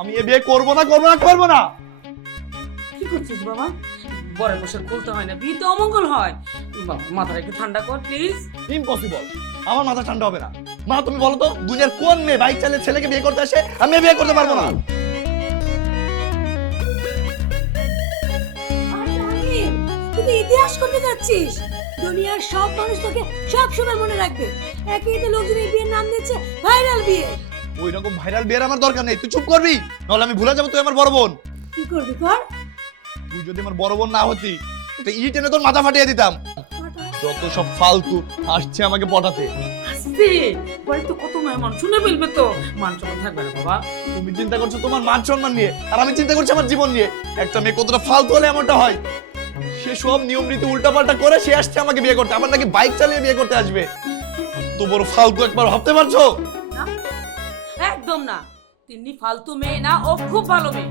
আমি এ বিয়ে করব না করব না করব না। কি করছিস বাবা? বরের বসে খুলতে হয় না বিয়ে তো অমঙ্গল হয়। বাবা, মাথাটা একটু ঠান্ডা কর প্লিজ ইম্পসিবল আমার মাথা ঠান্ডা হবে না। মা তুমি বলো তো দুনিয়ার কোন মেয়ে বাইক চালিয়ে ছেলেকে বিয়ে করতে আসে? আমি এ বিয়ে করতে পারব না। আরে তুই তো ইতিহাস করতে যাচ্ছিস। দুনিয়ার সব মানুষ তোকে সব সময় মনে রাখবে। একই তো লোকজন এই বিয়ের নাম দিচ্ছে ভাইরাল বিয়ে। ওই রকম ভাইরাল বিয়ের আমার দরকার নেই। তুই চুপ করবি? নাহলে আমি ভুলে যাব তুই আমার বড় বোন। কি করবি কর? তুই যদি আমার বড় বোন না হতি তো ই টেনে তোর মাথা ফাটিয়ে দিতাম। যত সব ফালতু আসছে আমাকে পটাতে। আসতে বাড়ি তো কত মেহমান শুনে ফেলবে তো। মান সম্মান থাকবে না বাবা। তুমি চিন্তা করছ তোমার মান সম্মান নিয়ে আর আমি চিন্তা করছি আমার জীবন নিয়ে। একটা মেয়ে কতটা ফালতু হলে এমনটা হয়? সে সব নিয়ম নীতি উল্টাপাল্টা করে সে আসছে আমাকে বিয়ে করতে। আবার নাকি বাইক চালিয়ে বিয়ে করতে আসবে। তো বড় ফালতু একবার ভাবতে পারছ? একদম না। তিনি ফালতু মেয়ে না ও খুব ভালো মেয়ে।